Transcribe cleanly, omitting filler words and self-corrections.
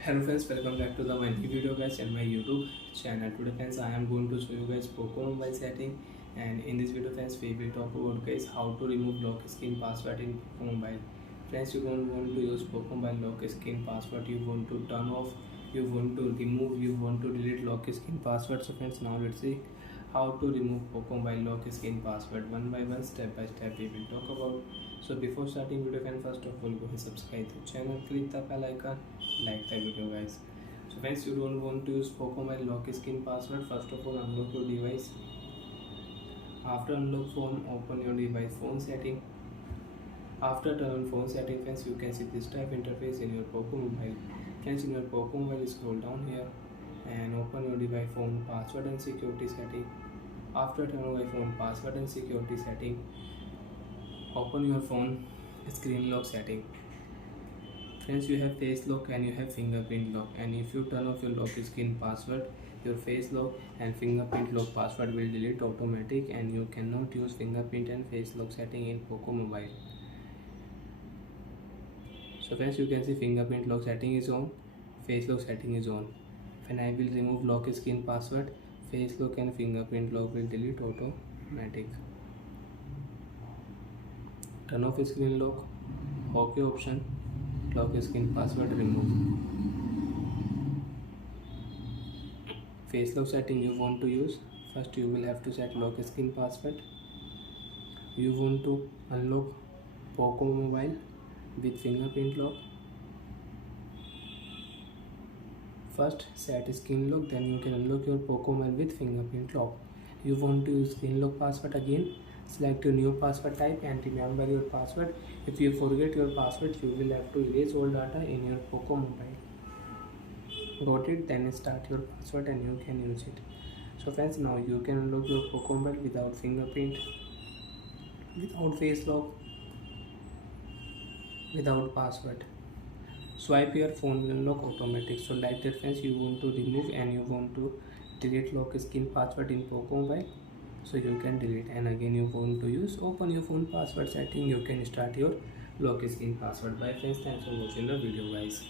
Hello friends, welcome back to my new video guys and my YouTube channel. Today friends, I am going to show you guys Poco mobile setting, and in this video friends we will talk about guys how to remove lock screen password in Poco mobile. Friends, you don't want to use Poco mobile lock screen password, you want to turn off, you want to remove, you want to delete lock screen password. So friends, now let's see how to remove Poco mobile lock screen password one by one, step by step we will talk about. So before starting video, can first of all go and subscribe the channel, click the bell icon, like the video guys. So friends, you don't want to use Poco mobile lock screen password. First of all, unlock your device. After unlock phone, open your device phone setting. After turn on phone setting, friends, you can see this type interface in your Poco mobile. Friends, in your Poco mobile, scroll down here and open your device phone password and security setting. After turn on your phone password and security setting, open your phone screen lock setting. Friends, you have face lock and you have fingerprint lock, and if you turn off your lock screen password, your face lock and fingerprint lock password will delete automatic, and you cannot use fingerprint and face lock setting in Poco mobile. So friends, you can see fingerprint lock setting is on, face lock setting is on. When I will remove lock screen password, face lock and fingerprint lock will delete automatic. Turn off screen lock, OK option, lock screen password remove. Face lock setting you want to use, first you will have to set lock screen password. You want to unlock Poco mobile with fingerprint lock. First set screen lock, then you can unlock your Poco mobile with fingerprint lock. You want to use screen lock password again, select your new password type and remember your password. If you forget your password, you will have to erase all data in your Poco mobile. Got it? Then start your password and you can use it. So friends, now you can unlock your Poco mobile without fingerprint, without face lock, without password. Swipe your phone will unlock automatic. So like that friends, you want to remove and you want to delete lock screen password in Poco mobile, so you can delete, and again you want to use, open your phone password setting, you can start your lock screen password. Bye friends, thanks for watching the video guys.